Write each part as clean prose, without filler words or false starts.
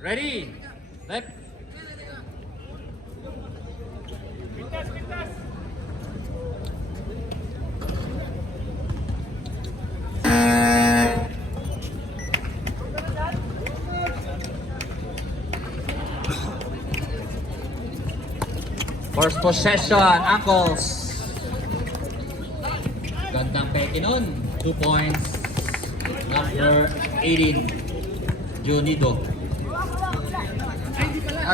Ready? Left. First possession, Uncles. Gandang peke nun. 2 points. Number 18, Junido.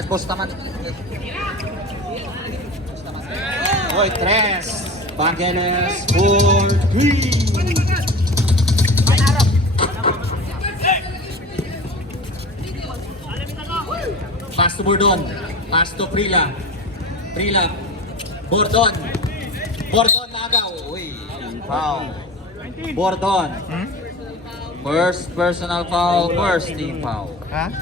Post naman. Oy, 3. Bangeles, 4, 3. Pass to Bordon. Pass to Prila. Prila. Bordon. Bordon na agaw. Uy, foul. Bordon. First personal foul, first team foul. Ha?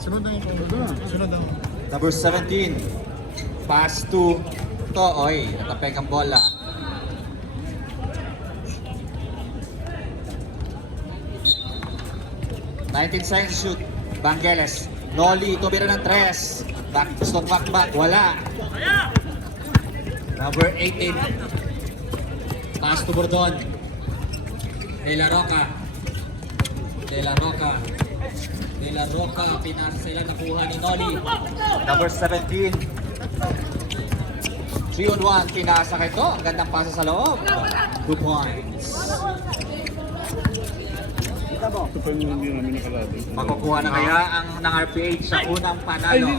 Sunod na yung sunod na. Number 17. Pass to Oy, natapek ang bola. Nineteen seconds shoot. Bangeles. Noli, tumira ng 3. Gustong back, wala. Number 18. Pass to Bordon. De La Roca. De La Roca. De La Roca. Pinasa sila, nakuha ni Noli. Number 17. 3-on-1. Pinasa ka ito. Ang gandang pasa sa loob. 2 points. Ito pa yung hindi namin nakalabi. Makukuha na kaya ang ng RPH sa unang panalo.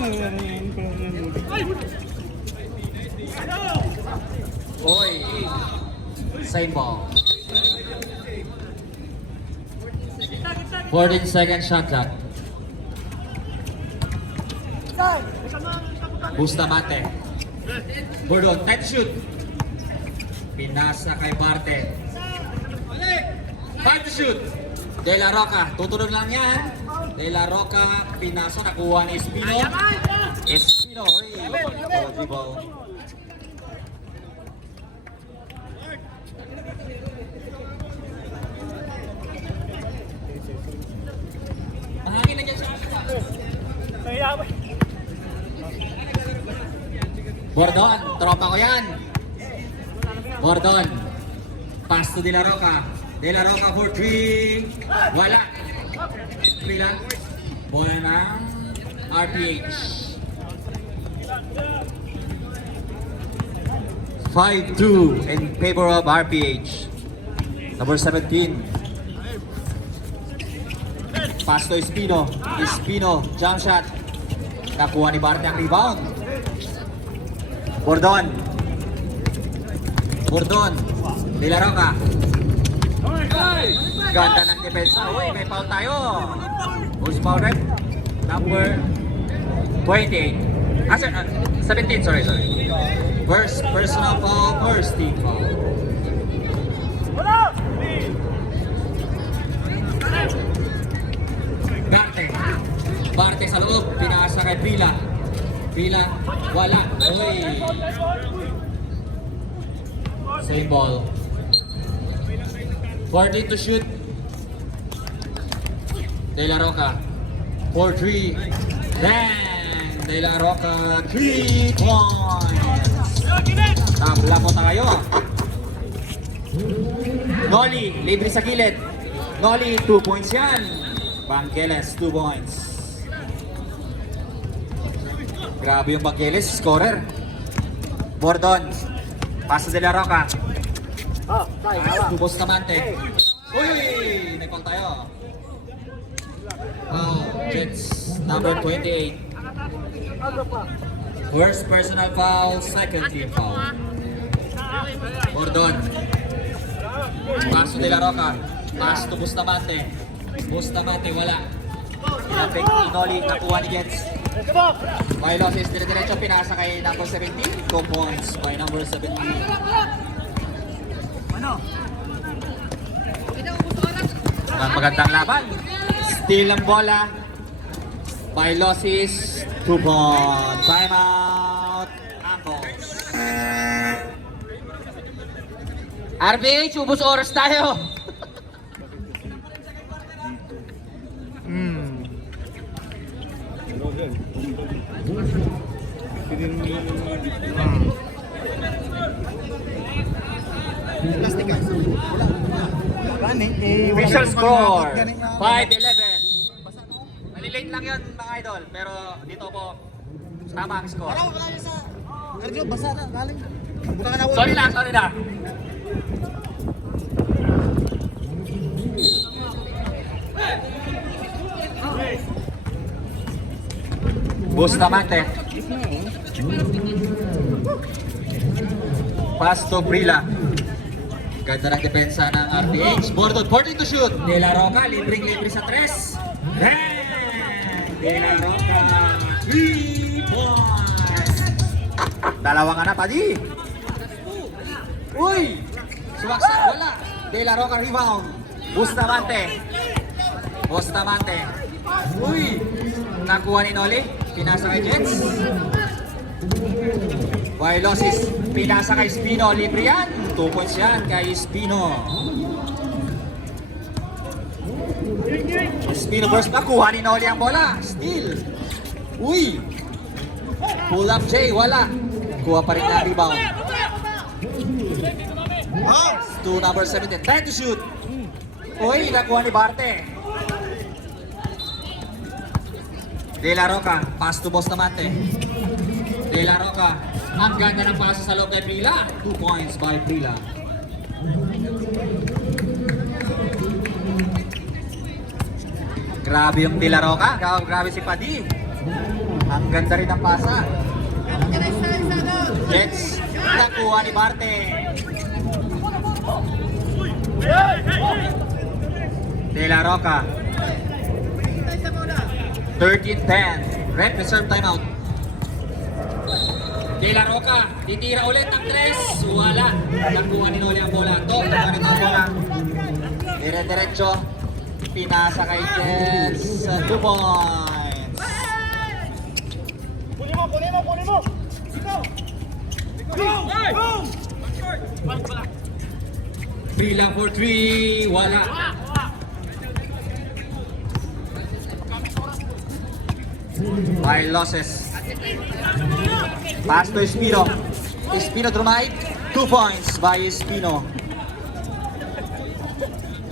Oy, same ball. 14 second shot clock. Bustamante. Bordon, tight shoot. Pinasa kay Barte. 5 to shoot. De La Roca, tutunod lang yan. De La Roca, pinasa, nakuha ni Espino. Espino, oy. Oh, ball. Mahangin na dyan siya. Bordon, tropa ko yan. Bordon, pass to De La Roca. De La Roca for 3. Wala. Pila. Bola ng RPH. 5-2 in favor of RPH. Number 17. Pass to Espino. Espino, jump shot. Nakuha ni Barte ang rebound. Bordon. Bordon. De La Roca. Ganda ng depensa. Uy, may foul tayo. Who's foul rep? Number 28. 17, sorry. First personal foul, first team foul. Barte sa loob, pinasa kay Prila. Prila, wala. Uy. Same ball. 14 to shoot. De La Roca. 4-3. Bang! De La Roca, 3 points. Tabla mo tayo. Noli, libre sa gilid. Noli, 2 points yan. Bangeles, 2 points. Grabe yung Bangeles, scorer. Bordon. Paso De La Roca. Bustamante. Uy! Nagpang tayo. Jets. Number 28. First personal foul, second team foul. Bordon. Paso De La Roca. Pass to Bustamante. Bustamante, wala. Pinapik ni Noli, nakuha ni Jets. By losses, dire-diretso pinasa kay number 17. 2 points by number 17. Ang magandang laban. Steal ang bola. Milosis, 2 points. Timeout. Angkos. RBH, ubos oras tayo. Rogan. Hindi Plastic guys. Gani. Official score, 5-11. Malilate lang yun mga idol, pero dito po, tama ang score. Wala yun sa... Sergio, basa na. Galing. Buka ka na. Sorry na. Bustamante. Pass to Brila. Ganda ng depensa ng RPH. Bordon, 14 to shoot. De La Roca, libreng-libre sa 3. De La Roca, 3 points. Dalawa ka na, Padi. Uy! Sumaksak, wala. De La Roca rebound. Bustamante. Uy! Nakuha ni Noli. Pinasa kay Jets. Milosis. Pinasa kay Espino. Libre yan. 2 points yan kay Espino. Espino first. Nakuha ni Noli ang bola. Steal. Uy! Pull up Jay. Wala. Kuha pa rin na rebound. To number 17. Time to shoot. Uy! Nakuha ni Barte. De La Roca, pass to Bustamante. De La Roca, ang ganda ng paso sa loob kay Brila. 2 points by Brila. Grabe yung De La Roca, grabe si Padi. Ang ganda rin ng pasa. Jets, nakuha ni Barte. De La Roca. 13-10. Red reserve timeout. De La Roca, titira ulit ang 3. Wala. Nakuha ni Noli ang bola. Nakuha rin ang bola. Dire-diretso. Pinasa kay Jets. 2 points. Kunin mo. Go! Brila for 3. Wala. By losses. Pass to Espino. Espino drive. 2 points by Espino.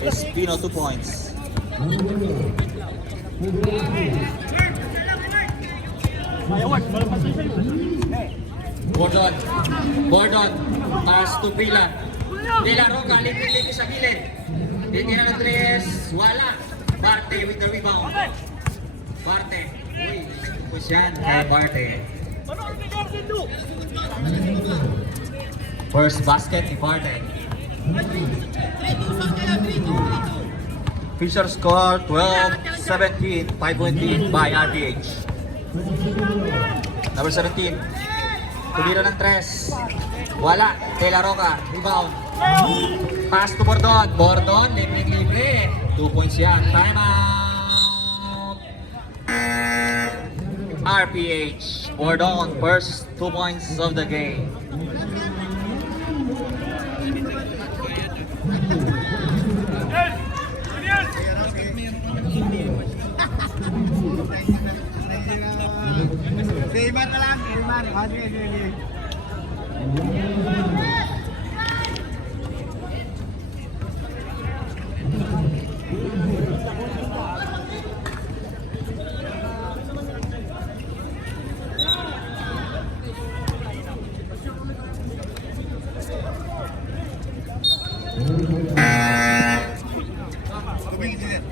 Espino 2 points. Bordon. Pass to Brila. De La Roca, libre sa gilid. Titira ng 3. Wala. Barte with the rebound. Barte. Uy, push yan kay Barte. First basket ni Barte. Fisher score 12-17, 5-point lead by RPH. Number 17. Tumira ng 3. Wala. De La Roca, rebound. Pass to Bordon. Bordon, libre. 2 points yan. Time out. RPH. Bordon, first 2 points of the game. Iman na lang. Sige.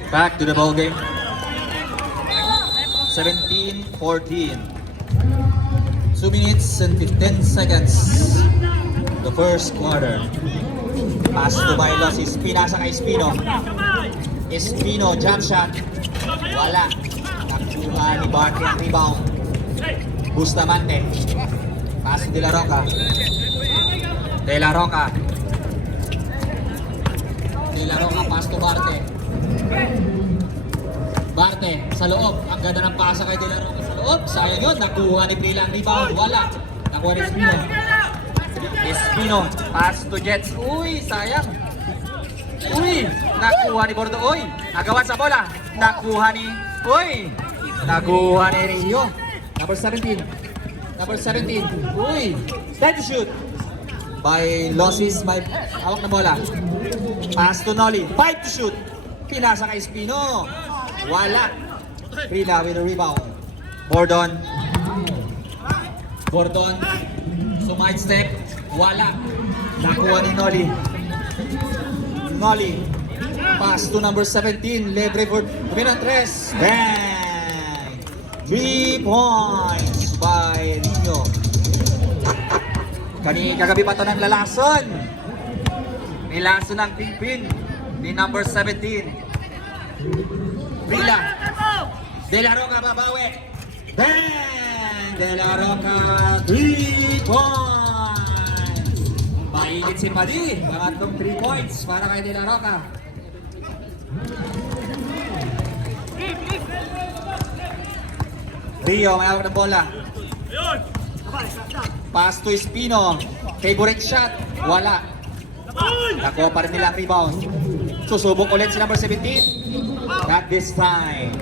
Back to the ball game. 17-14. 2 minutes and 15 seconds. The first quarter. Pass to Milosis. Pinasa kay Espino. Espino, jump shot. Wala. Nakuha ni Barty ang rebound. Bustamante. Pass to De La Roca. De La Roca. De La Roca, pass to Barte. Barte sa loob. Ang ganda ng pasa kay De La Roca sa loob. Sayang yun. Nakuha ni Prila ang rebound. Wala. Nakuha ni Espino. Espino. Pass to Jets. Uy, sayang. Uy, nakuha ni Bordo. Uy, agawan sa bola. Nakuha ni... Uy, nakuha ni Rio. Number 17. Number 17. Uy, time to shoot. By losses, by hawak na bola. Pass to Nolly. 5 to shoot. Pinasa kay Espino. Wala. Prila with a rebound. Bordon. Bordon. Sumide step. Wala. Nakuha ni Nolly. Nolly. Pass to number 17. Lebre for Tuminan Tres. Bang! 3 points by Rino. Kagabi pa ito ng lalason. Nilason ng ping-ping ni number 17. Prila. De La Roca babawi. Bang! De La Roca 3 points. Mainit si Padi. Pangatlong 3 points para kay De La Roca. Rio, may hawak ng bola. Pass to Espino. Favorite shot. Wala. Nakuha pa rin nila ang rebound. Susubok ulit si number 17. Not this time.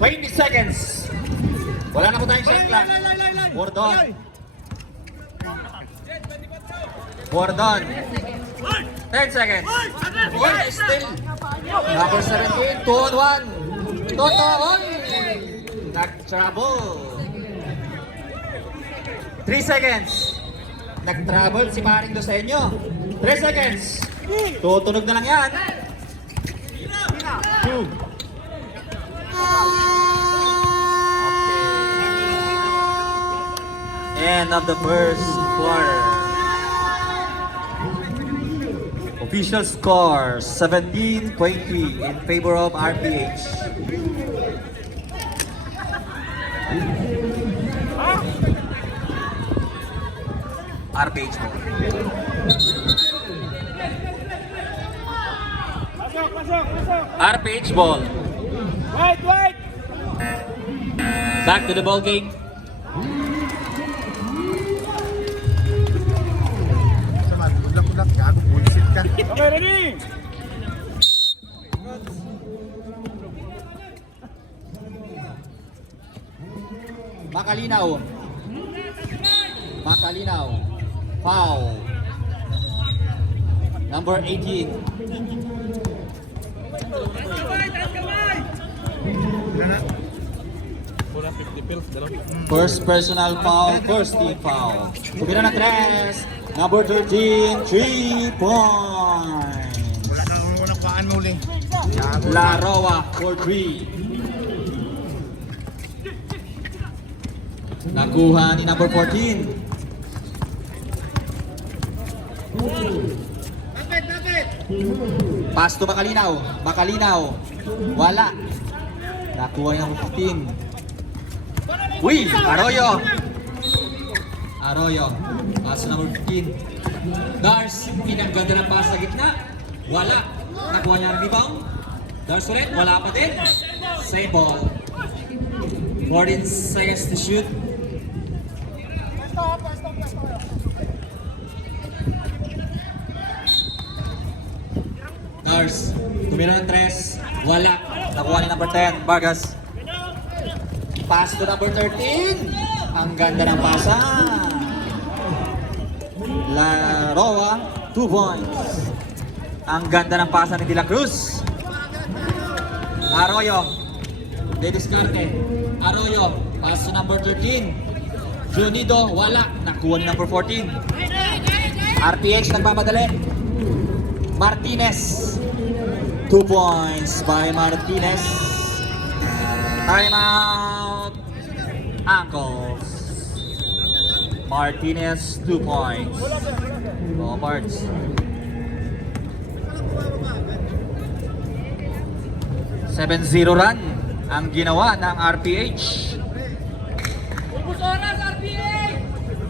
20 seconds. Wala na po tayong shot clock. Bordon. Bordon. 10 seconds. One still. Number 17. 2 on 1. Toto. Oy! Nag-trouble. 3 seconds. Nag-trouble si Maring Dosenyo. 3 seconds. Tutunog na lang yan. 2. End of the first quarter. Official score 17-20 in favor of RPH. RPH ball. RPH ball. Wait! Back to the ball game. Sama, ulak-ulak. Gago, bullshit ka. Okay, ready? Makalinaw. Makalinaw. Foul. Number 18. First personal foul, first team foul. Tumira ng tres. Number 13, 3 points. Wala kang unang paan mo uli. Gago. Laroa for 3. Nakuha ni number 14. Pass to Makalinaw. Makalinaw. Wala. Nakuha ni number 15. Uy! Arroyo! Arroyo. Pass to number 15. Dars, pinaganda ng pass sa gitna. Wala. Nakuha niya ang rebound. Dars ulit. Wala pa din. Same ball. 14 seconds to shoot. Dars, tumira ng tres. Wala. Nakuha ni number 10. Vargas. Pass to number 13. Ang ganda ng pasa. Laroa, 2 points. Ang ganda ng pasa ni De La Cruz. Arroyo. De Descarte. Arroyo. Pass to number 13. Junido, wala. Nakuha ni number 14. RPH nagmamadali. Martinez. 2 points by Martinez. Timeout. Ankles. Martinez, 2 points. Roberts. $7-0 run ang ginawa ng RPH.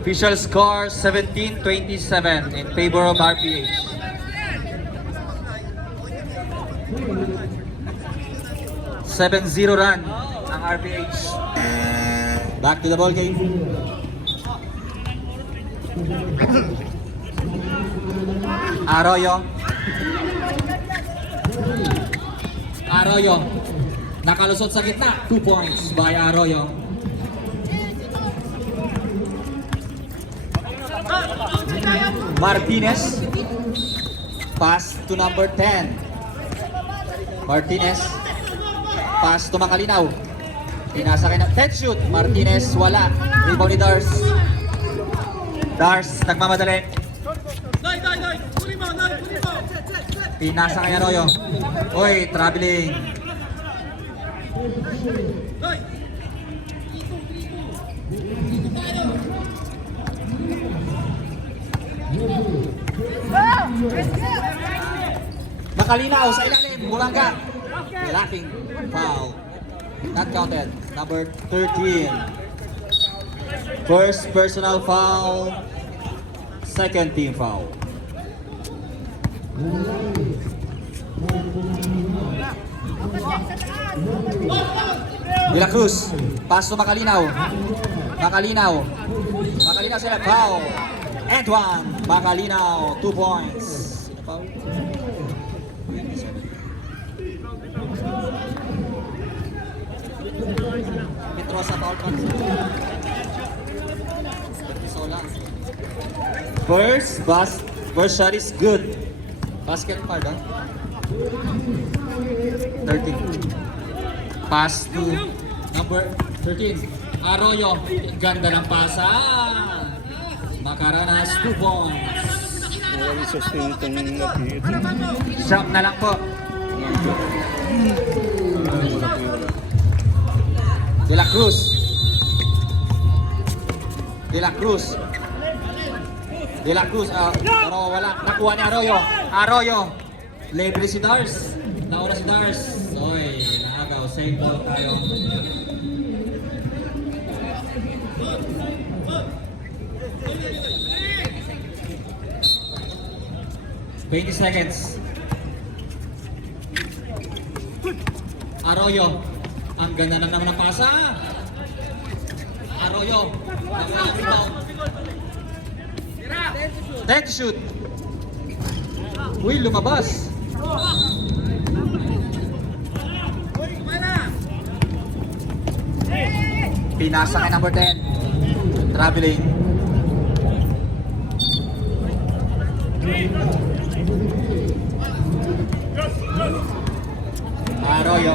Official score 17-27 in favor of RPH. 7-0 run ang RPH. Back to the ball game. Arroyo. Arroyo. Nakalusot sa gitna. 2 points by Arroyo. Martinez. Pass to number 10. Martinez. Pass to Makalinaw. Pinasa kay na Ted shoot. Martinez wala. Rebound ni Dars. Dars nagmamadali. Pinasa kay Arroyo. Uy, traveling. Makalinaw sa ilalim. Bulangga. Laughing foul. Not counted. Number 13. First personal foul. Second team foul. De La Cruz. Pass to Makalinaw. Makalinaw. Makalinaw sila. Foul. And one. Makalinaw. 2 points. Sino foul? Petrosa foul. First shot is good. Basket card, huh? 13. Pass to number 13. Arroyo. Ganda ng pasa. Makaranas 2 points. Wala sustain itong RPH. Shot na lang po. De La Cruz. De La Cruz. De La Cruz. Pero wala. Nakuha ni Arroyo. Arroyo. Libre si Dars. Nauna si Dars. Oy, nakagaw. Save ball tayo. $20 seconds. Arroyo. Ang ganda na naman ng pasa. Arroyo. Dead shoot. Uy, lumabas. Pinasa kay number 10. Traveling. Arroyo.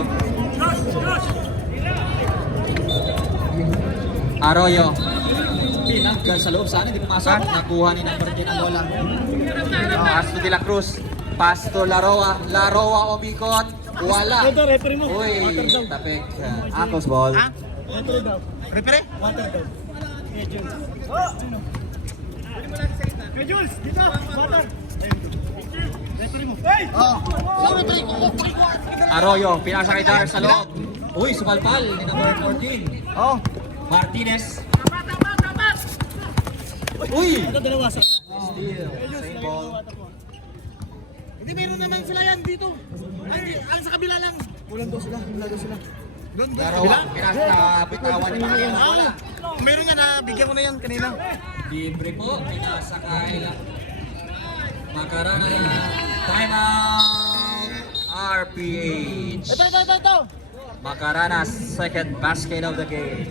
Arroyo. Pinaggal sa loob. Sana hindi pumasok. Nakuha ni number 10 ang bola. Pass to De La Cruz. Pass to Laroa. Laroa umikot. Wala. Uy, tapik. Akos ball. Repere? Jules, dito! Water! Arroyo. Pinasa kay Dar sa loob. Uy, sumalpal ni number 14. Oh. Martinez. Uy! Dalawa sa... Steal. Same ball. Hindi, meron naman sila yan dito. Ay, sa kabila lang. Wala daw sila. Doon, Laroa. Pinasa bitawan ni Mariano. Wala. Meron yan, bigyan ko na yan kanina. Libre po. Pinasa kay Makarana. Timeout. RPH. Ito. Makarana's second basket of the game.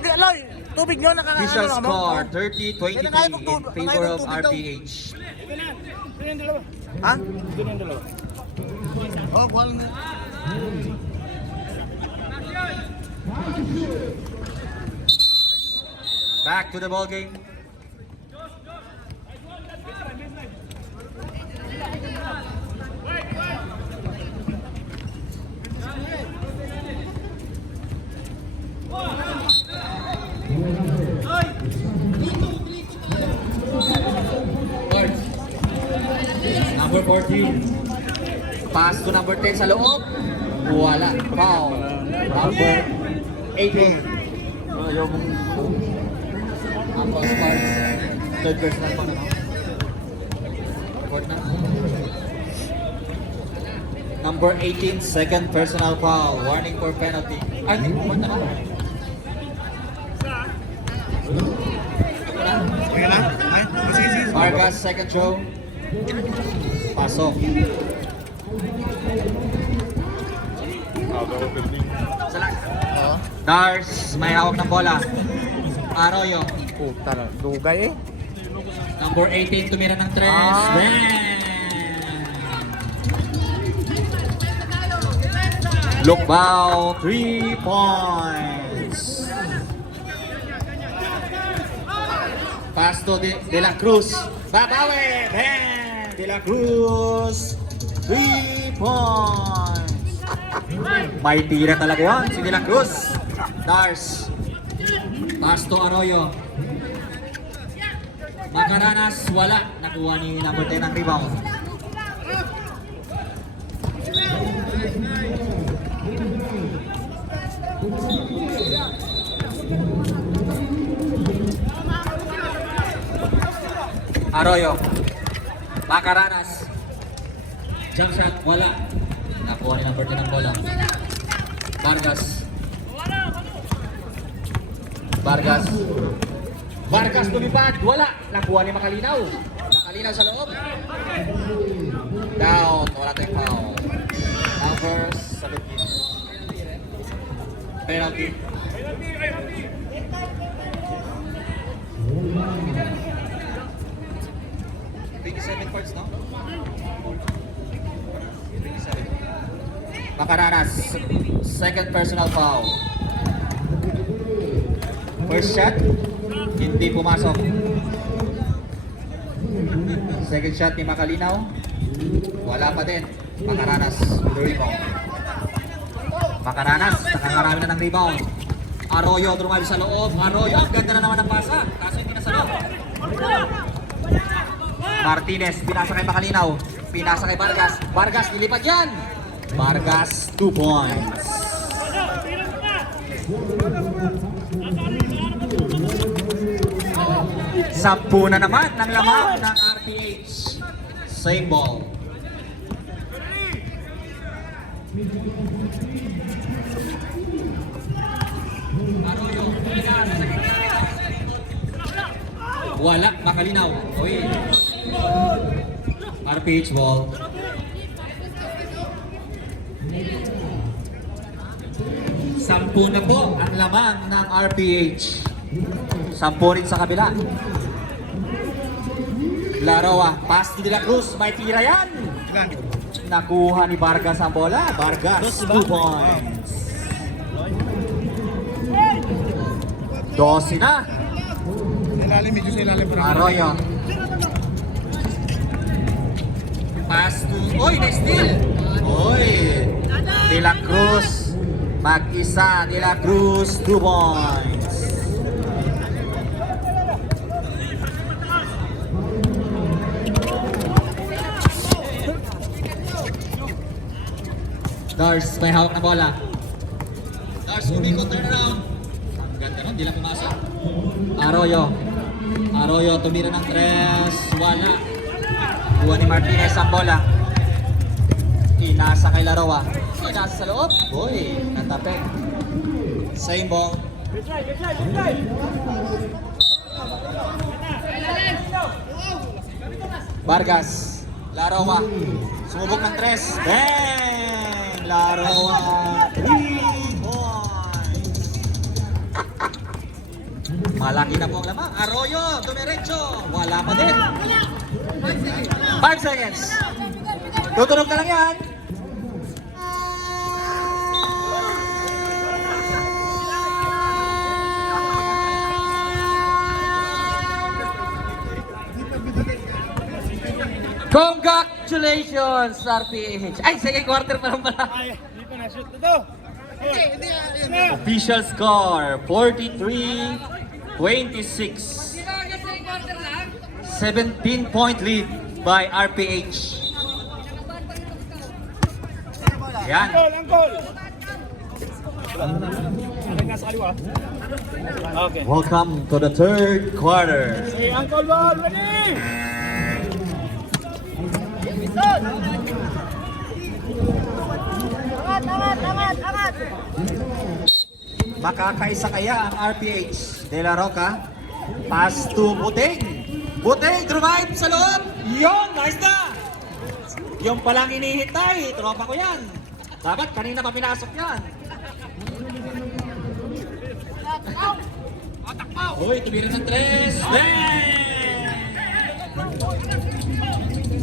Hindi, Aloy. Tubig nyo, Official score 30-23 Kailan in tayo magtubig? favor of Kailan tayo RPH. Ito yung dalawa. Ha? Ito yung dalawa. Oh, kuha lang na. Back to the ball game. Number 14. Pass to number 10 sa loob. Wala. Foul. Number 18. Ang Sparks. Third personal pa naman. Court na. Number 18, second personal foul. Warning for penalty. Ay, hindi po na. Okay lang? Ay, sige, sige. Vargas, second throw. Pasok. Dars, may hawak ng bola. Arroyo. Puta na, dugay eh. Number 18, tumira ng 3. Ah. Look bow, 3 points. Pass to De La Cruz. Babawi! Bang! De La Cruz, 3 points. May tira talaga yun, si De La Cruz. Dars. Pass to Arroyo. Macaranas, wala. Nakuha ni number 10 ang rebound. Arroyo. Macaranas. Jump shot, wala. Nakuha ni number 10 ang bola. Vargas. Vargas. Vargas lumipad, wala. Nakuha ni Makalinaw. Makalinaw sa loob. Down, wala tayong foul. Number 17. Penalty. Points, no? 27. Macaranas, second personal foul. First shot, hindi pumasok. Second shot ni Makalinaw, wala pa din. Macaranas, with the rebound. Macaranas, nakakarami na ng rebound. Arroyo, drumabi sa loob. Arroyo, ang ganda na naman ng pasa. Kaso hindi na sa loob. Martinez, pinasa kay Makalinaw. Pinasa kay Vargas. Vargas, nilipad yan. Vargas, 2 points. Sampu na naman ng lamang ng RPH. Same ball. Wala, Makalinaw. Uy. RPH ball. Sampu na po ang lamang ng RPH. Sampu rin sa kabila. Laroa, pass to De La Cruz. May tira yan. Nakuha ni Vargas ang bola. Vargas, 2 points. 12 na. Ilalim, medyo sa ilalim. Arroyo. Pass to... Oy, next steal! Oy! De La Cruz. Mag-isa. De La Cruz, 2 points. Dars, may hawak na bola. Dars, umikot, turn around. Ang ganda nun, di lang pumasok. Arroyo. Arroyo, tumira ng 3. Wala. Kuha ni Martinez ang bola. Inasa kay Laroa. Inasa sa loob. Uy, natapik. Same ball. Vargas. Laroa. Sumubok ng 3. Bang! Laroa. 3 points. Malaki na po ang lamang. Arroyo, dumiretso. Wala pa din. 5 seconds. Tutunog na lang yan. Congratulations, RPH. Ay, second quarter pa lang pala. Ay, hindi pa na-shoot na to. Official score, 43-26. 17-point lead by RPH. Yan. Angkol! Okay, nasa kaliwa. Okay. Welcome to the third quarter. Hey, Angkol ball, ready! Makakaisa kaya ang RPH. De La Roca. Pass to Buting. Buting, drive sa loob. Yon, nice na. Yung palang inihintay. Tropa ko yan. Dapat kanina pa pinasok yan. Uy, tumira ng 3.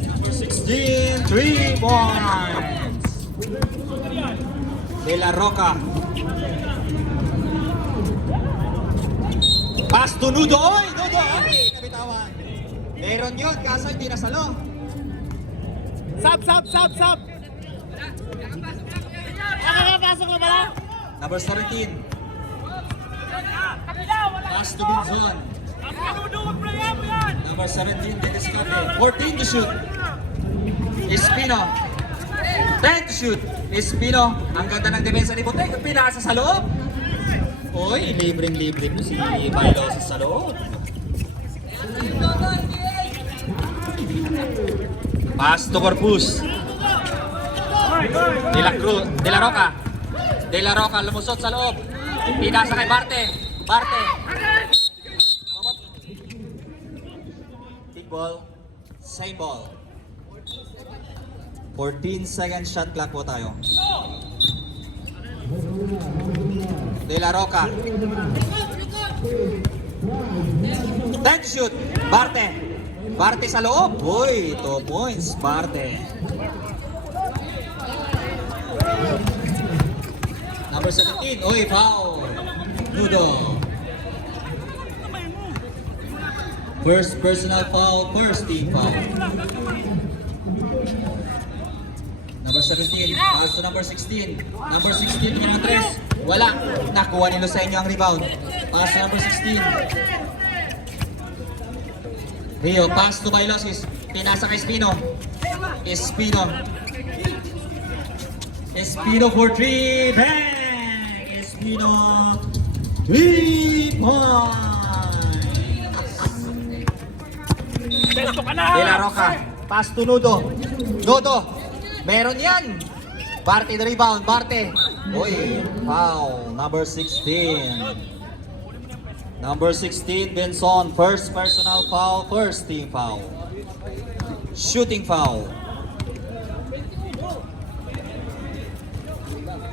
Number 16, 3 points. De La Roca. Pass to Nudo. Oy, Nudo. Ay, nabitawan. Meron yun, kaso hindi nasalo. Sab! Nakakapasok na ba? Number 17. Pass to Binzon. Number 17, Dennis Cate. 14 to shoot. Espino. 10 to shoot. Espino. Ang ganda ng depensa ni Butek. Pinasa sa loob. Uy, libreng-libre po si Bailos sa loob. Pass to Corpus. De La Roca. De La Roca lumusot sa loob. Pinasa kay Barte. Barte. Big ball. Same ball. 14 second shot clock po tayo. De La Roca. 10 to shoot. Barte. Barte sa loob. Uy, 2 points. Barte. Number 17. Uy, foul. Nudo. First personal foul. First team foul. Number 17. Fouls to number 16. Number 16. Tumira ng 3. Wala. Nakuha ni Lucenio ang rebound. Pass to number 16. Rio, pass to Bailosis. Pinasa kay Espino. Espino. Espino for 3. Bang! Espino. 3 points. De La Roca. Pass to Nudo. Nudo. Meron yan. Barte the rebound. Barte. Uy, foul. Number 16. Number 16, Benson. First personal foul, first team foul. Shooting foul.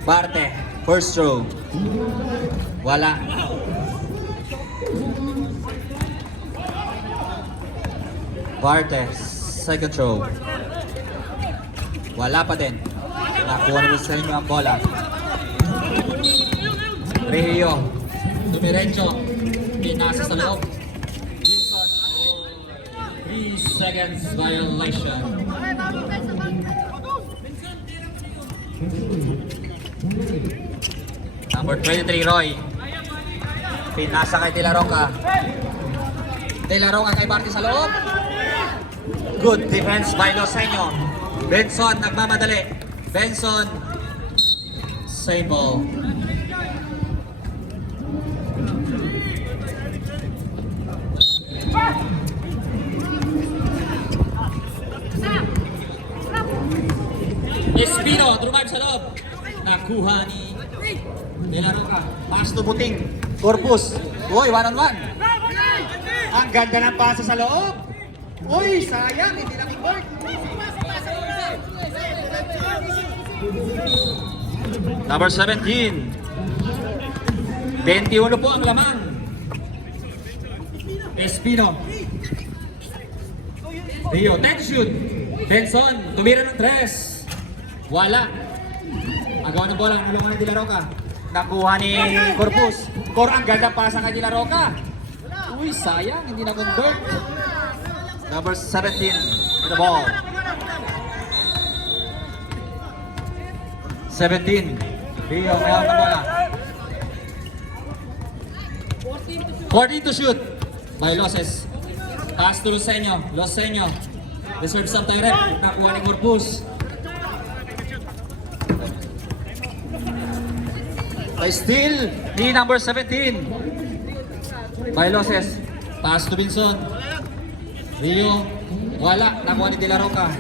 Barte, first throw. Wala. Barte, second throw. Wala pa din. Nakuha na sa inyo ang bola. Rio. Dumiretso. Pinasa sa loob. Wilson. 3 seconds violation. Number 23, Roy. Pinasa kay De La Roca. De La Roca kay Barte sa loob. Good defense by Loseño. Benson nagmamadali. Benson. Same ball. Espino, drive sa loob. Nakuha ni De La Roca. Pass to Buting. Corpus. Uy, 1-on-1. Ang ganda ng pasa sa loob. Uy, sayang. Hindi na kickboard. Number 17. 21 po ang laman. Espino. Rio, 10 to shoot. Benson, tumira ng 3. Wala. Agaw ng bola, nulungan ni De La Roca. Nakuha ni Corpus. Ang ganda pasa kay De La Roca. Uy, sayang, hindi na-convert. Number 17 with the ball. 17. Rio, may hawak ng bola. 14 to shoot by Loses. Pass to Loseño. Loseño. Deserve some time rep. Nakuha ni Corpus. By steal ni number 17. By Loses. Pass to Binson. Rio. Wala. Nakuha ni De La Roca.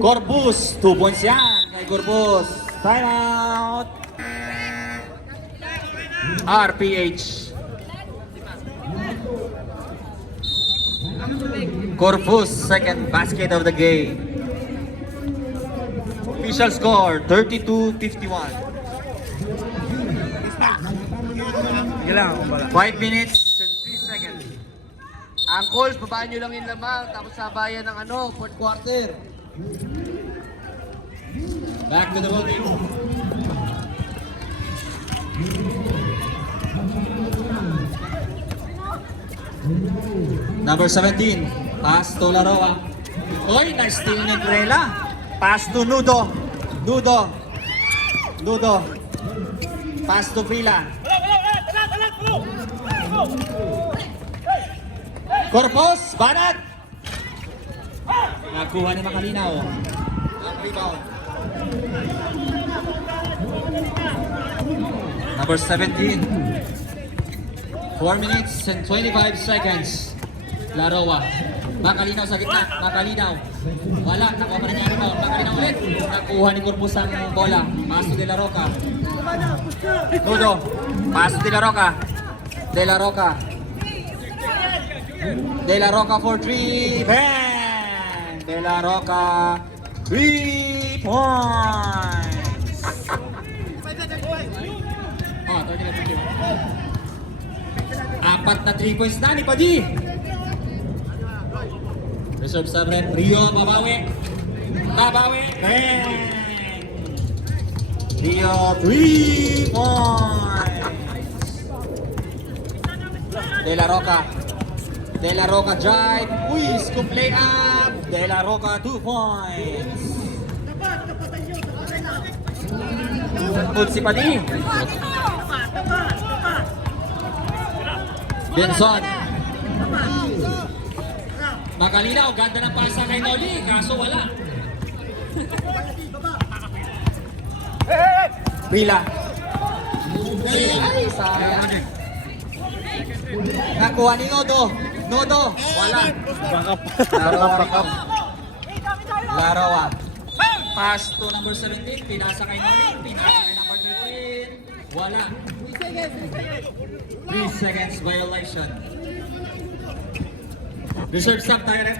Corbus, 2 points yan kay Corbus. Time out. RPH. Corbus, second basket of the game. Official score, 32-51. Sige lang, wala. 5 minutes and 3 seconds. Uncles, babaan nyo lang yung lamang, tapos sabayan ng fourth quarter. Back to the voting. Number 17, pass to Laroa. Oy, nice steal ni Grela. Pass to Nudo. Nudo. Pass to Prila. Corpus, banat. Nakuha ni Makalinaw. Ang rebound. Number 17. 4 minutes and 25 seconds. Laroa. Makalinaw sa gitna. Makalinaw. Wala. Nakuha pa rin niya rebound. Makalinaw ulit. Nakuha ni Corpus ang bola. Paso de la Roca. Nudo. Paso de la Roca. De la Roca. De la Roca for 3. Bang! De la Roca. 3 points. Oh, 39-51. Apat na 3 points na ni Padi. Reserve sa rep. Rio, babawi. Bang! Rio, 3 points. De la Roca. De la Roca drive. Uy, scoop layup. De la Roca 2 points. Good si Padi. Benson. Makalinaw, ganda ng pasa kay Noli, kaso wala. Prila. Ay, sayang. Nakuha ni Nodo. Wala. Laroa. Pass to number 17, pinasa kay Noli, pinasa kay number 13. Wala. 3 seconds violation. Reserve stop tayo rin.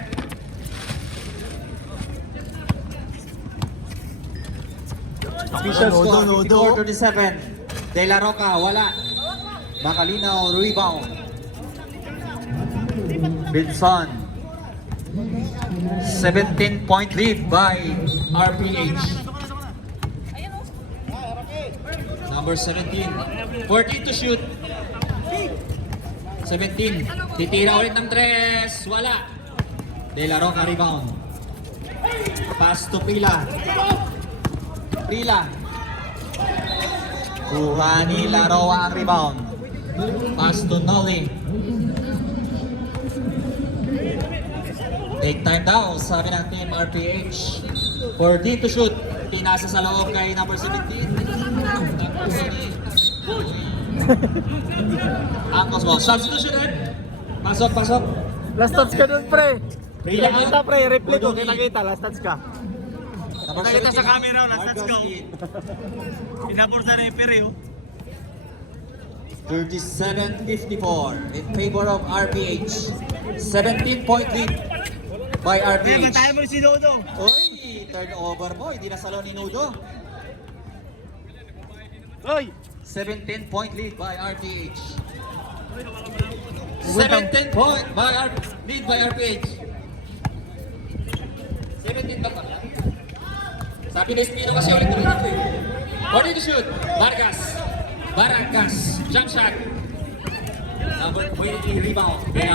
Official score, 54-37. De La Roca, wala. Makalinaw, rebound. Benson. 17-point lead by RPH. Number 17. 14 to shoot. 17. Titira ulit ng 3. Wala. De La Roca rebound. Pass to Prila. Kuha ni Laroa ang rebound. Pass to Noli. Take time daw, sabi ng team RPH. 14 to shoot. Pinasa sa loob kay number 17. Angkos mo. Substitution. Pasok. Last touch ka dun, pre. Prila. Kita, pre. Replay ko. Kita. Last touch ka. Number Nakita 17. sa camera, let's go. Pinapor sa referee. 37-54 in favor of RPH. 17-point lead by RPH. Tayo mo si Dodo. Uy, turnover mo. Hindi na salo ni Nudo. Hoy! 17-point lead by RPH. 17-point lead by RPH. 17 ba? Sabi ni Espino kasi ulit-ulit ito eh. 40 to shoot. Baracas. Jump shot. Number 23 rebound. De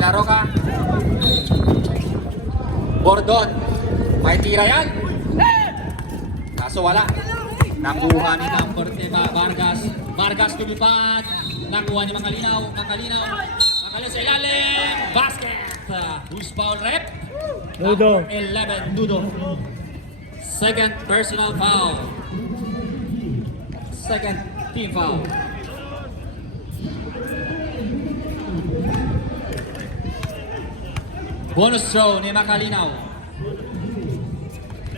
La Roca. Bordon. May tira yan. Kaso wala. Nakuha ni number 3 Vargas tumipad. Nakuha ni Makalinaw sa ilalim. Basket. Who's foul rep? Nudo. Number 11, Nudo. Second personal foul. Second team foul. Bonus throw ni Makalinaw.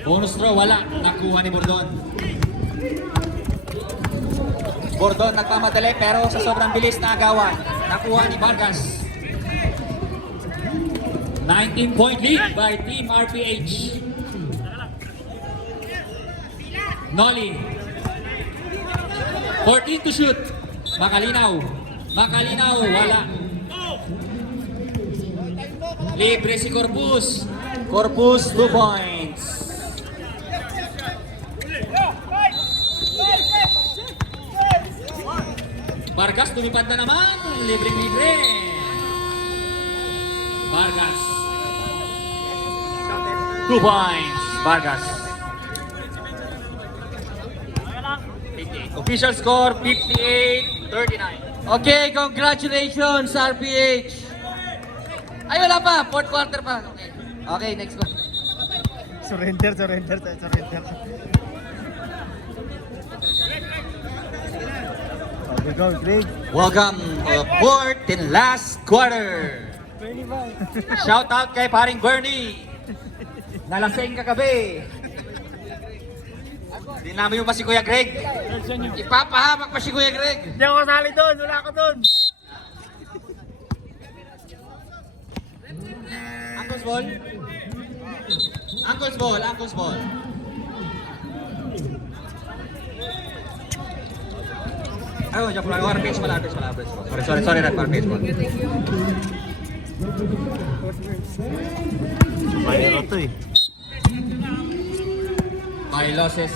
Bonus throw, wala. Nakuha ni Bordon. Bordon nagmamadali pero sa sobrang bilis na agawan. Nakuha ni Vargas. 19-point lead by Team RPH. Nolly. 14 to shoot. Makalinaw. Makalinaw, wala. Libre si Corpus. Corpus, 2 points. Vargas, lumipad na naman. Libre-libre. Vargas. 2 points. Vargas. Official score, 58-39. Okay, congratulations RPH. Ay, wala pa. Fourth quarter pa. Okay. Okay, next go. Surrender. Okay, go, Greg. Welcome to the fourth and last quarter. Shout out kay paring Bernie. Nalasing kagabi. Dinami mo pa si Kuya Greg. Ipapahamak pa si Kuya Greg. Hindi ako kasali doon. Wala ako doon. Uncle's ball. Uncle's ball. Uncle's ball. Ay, joke lang. RPH pala. Sorry, Red. RPH ball. Mayro to eh. By losses.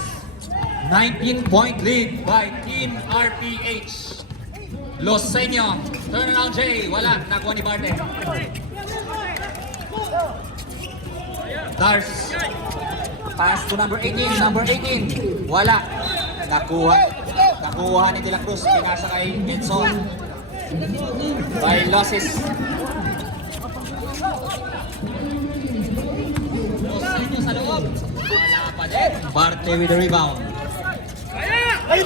19-point lead by Team RPH. Los Seño. Turnaround J. Wala. Nakuha ni Barte. Dars. Pass to number 18. Number 18. Wala. Nakuha ni De La Cruz. Pinasa kay Benson. By losses. Los Seño sa loob. Wala pa din. Barte with the rebound.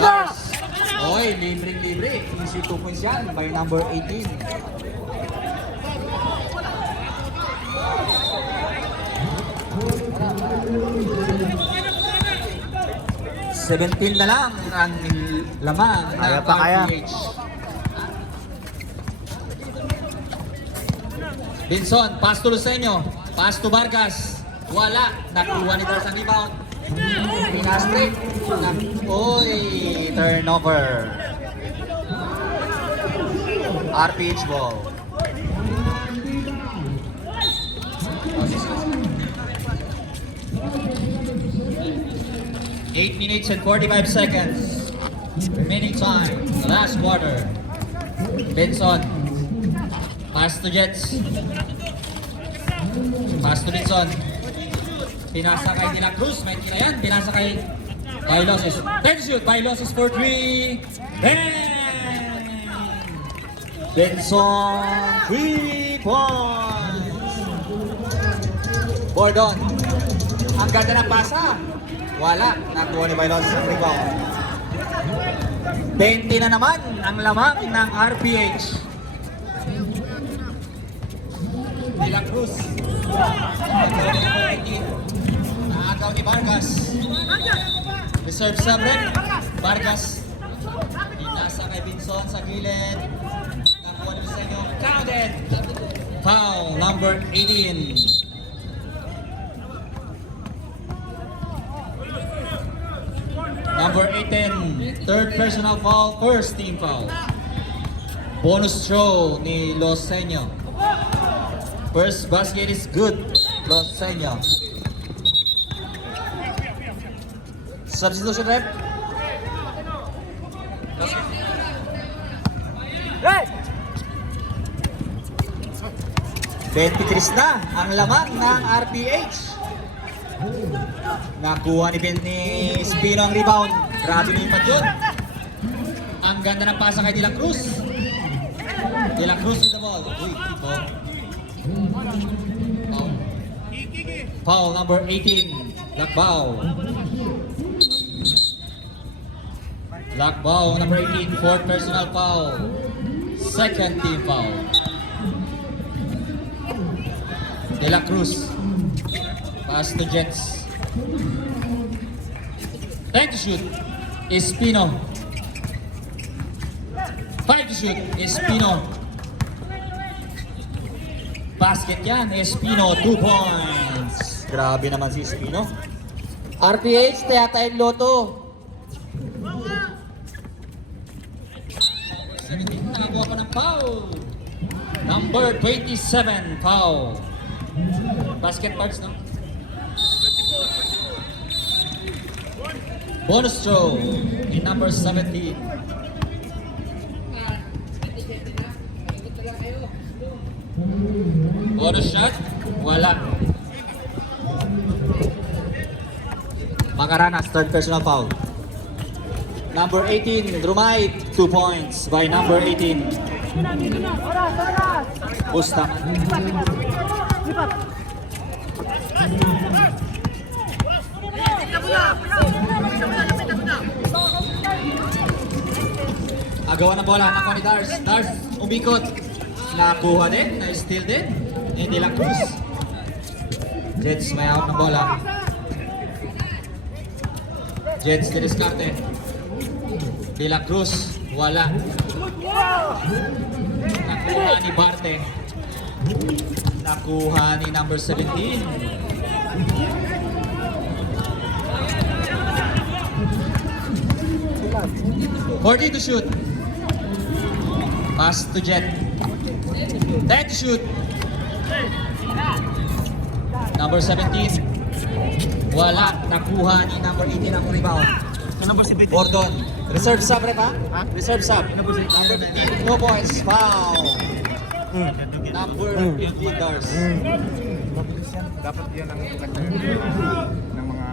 Dars. Oy, libre. Easy 2 points yan by number 18. $17 na lang ang lamang Kaya ng pa, kaya. RPH. Binson, pass to Luceño. Pass to Vargas. Wala. Nakuha ni Dars ang rebound. Pinastraight. Oy, turnover. RPH ball. 8 minutes and 45 seconds. Remaining time. The last quarter. Benson. Pass to Jets. Pass to Benson. Pinasa kay De La Cruz. May tira yan. Pinasa kay Bailoses. Third shoot. Bailoses for 3. Bang! Benson. 3 points. Bordon. Ang ganda ng pasa. Wala. Nakuha ni Bailoses ang rebound. 20 na naman ang lamang ng RPH. De La Cruz. Naagaw ni Vargas. Reserve sub rin. Vargas. Pinasa kay Binson sa gilid. Nakuha ni Luceño. Counted. Foul number 18. Number 18, third personal foul, first team foul. Bonus throw ni Luceño. First basket is good, Luceño. Substitution rep. Hey! 23 na ang lamang ng RPH. Nakuha ni Espino ang rebound. Grabe na yung yun. Ang ganda ng pasa kay De La Cruz. De La Cruz with the ball. Uy, foul. Foul number 18. Lakbao. Lakbao number 18. Fourth personal foul. Second team foul. De La Cruz. Pass to Jets. 10 to shoot, Espino. 5 to shoot, Espino. Basket yan, Espino, 2 points. Grabe naman si Espino. RPH, Tayatay Loto. 17, nakakuha pa ng foul. Number 27, foul. Basket parts, no? Bonus throw in number 17. Bonus shot, wala. Makaranas, third personal foul. Number 18, Drumay, 2 points by number 18. Busta. Agawan ng bola, nakuha ni Dars. Dars, umikot. Nakuha din, na-steal din. Hindi lang Cruz. Jets may hawak ng bola. Jets diniskarte. De La Cruz, wala. Nakuha ni Barte. Nakuha ni number 17. Forty to shoot. Pass to Jet. 10 to shoot. Number 17. Wala. Nakuha ni number 18 ang rebound. Number 17. Gordon. Reserve sub, rep ha? Reserve sub. Number 15, 2 points. Foul. Number 15, Dars. Mabilis yan. Dapat yan ang ng mga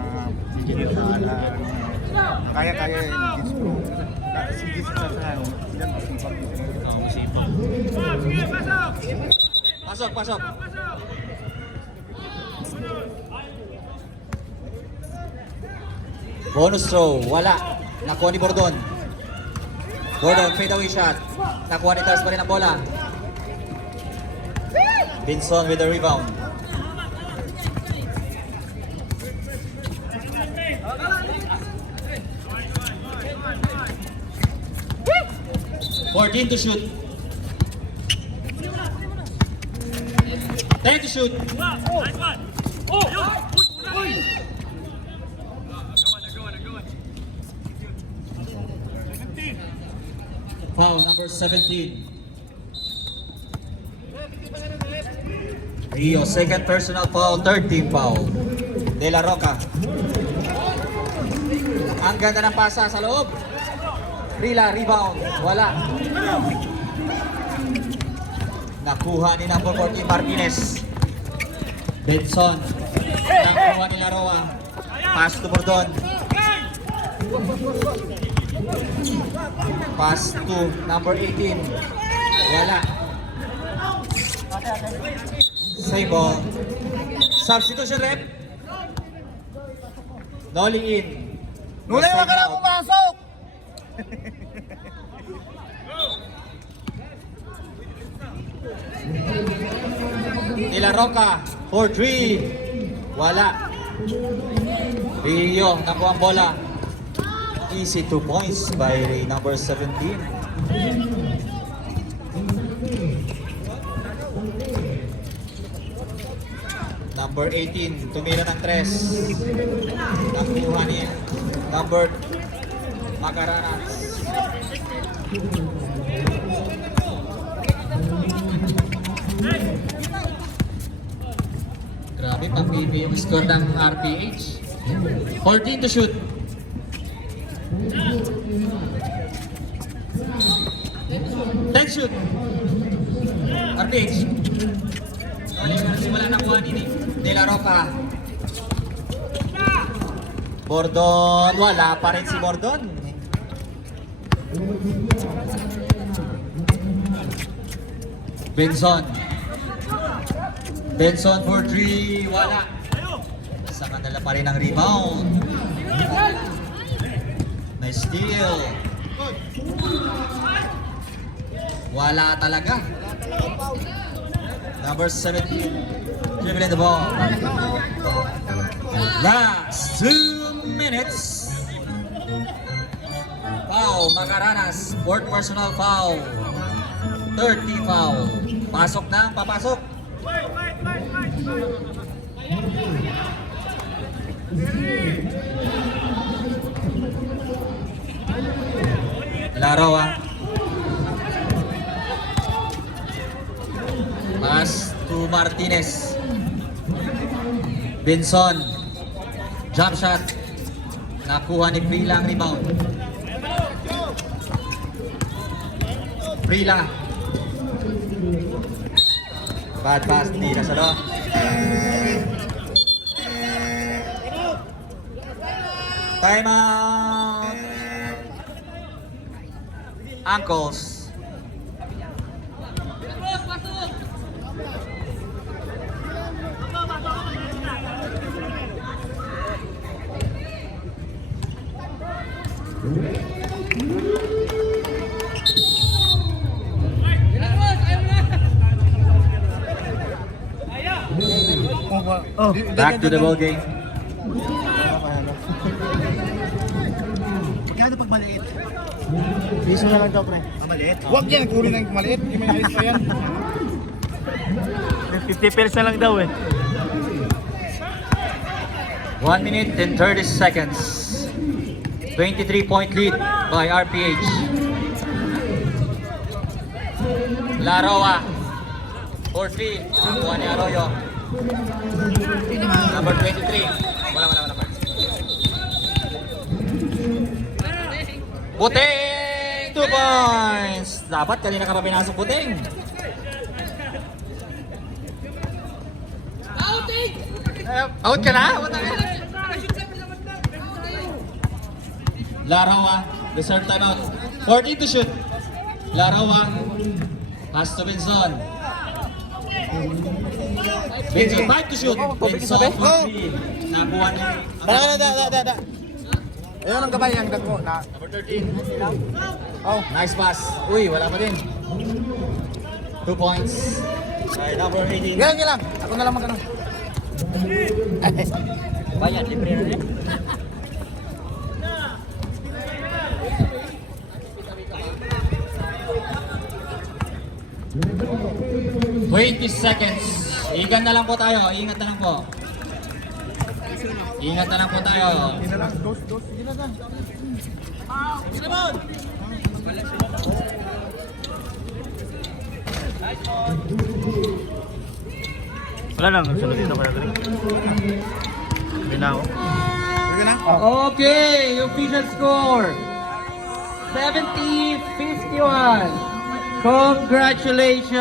engineer na kaya-kaya yung kids ko. Si kids sa saan, sila masipag. Pasok, pasok. Bonus throw, wala. Nakuha ni Bordon. Gordon, fade away shot. Nakuha ni Dars pa rin ang bola. Vinson with the rebound. Fourteen to shoot. 10 to shoot. Foul number 17. Rio, second personal foul, third team foul. De La Roca. Ang ganda ng pasa sa loob. Rila, rebound. Wala. Nakuha ni number 14 Martinez. Benson. Nakuha ni Laroa. Pass to Bordon. Pass to number 18. Wala. Save ball. Substitution rep. Nolly in. Nulay, wag ka na pumasok! De La Roca for 3. Wala. Rio, nakuha ang bola. Easy 2 points by number 17. Number 18, tumira ng 3. Nakuha ni number Macaranas. Grabe, pang-bibi yung score ng RPH. 14 to shoot. 10 shoot. RPH. Wala na kuha ni De La Roca. Bordon, wala pa rin si Bordon. Benson. Benson for 3, wala. Sa kanila pa rin ang rebound. Nice steal. Wala talaga. Number 17, dribbling the ball. Last 2 minutes. Foul, Macaranas. Fourth personal foul. 30 foul. Pasok na, papasok. Laro Pass to Martinez. Benson. Jump shot. Nakuha ni Prila ang rebound. Prila. Bad pass, di na salo. Time out. Ankles. Back to the ball game. Magkano pag maliit? Piso na lang daw, pre. Maliit? Huwag yan, kunin ng maliit. Hindi may ayos pa yan. 50 pesos na lang daw eh. 1 minute and 30 seconds. 23-point lead by RPH. Laroa. 4-3. Nakuha ni Arroyo. Number 23. Wala. Buting! 2 points! Dapat kanina ka pa pinasok, Buting. Out ka na? Larawa, reserve timeout. 14 to shoot. Larawa, pass to Benson. Benson, 5 to shoot. Benson, 3. Nakuha niya. Da. Ayun ang gabay, ang dagmo na. Number 13. Oh, nice pass. Uy, wala pa din. 2 points. By number 18. Yan lang. Ako na lang magano. Bayan, libre na rin. $20 seconds. Ingat na lang po tayo. Ingat na lang po. Ingat na lang po tayo. Hindi na lang, dos. Sige na lang. Wala lang, sunod dito kaya galing. Hindi na ako. Sige na. Okay, official score. 70-51. Congratulations.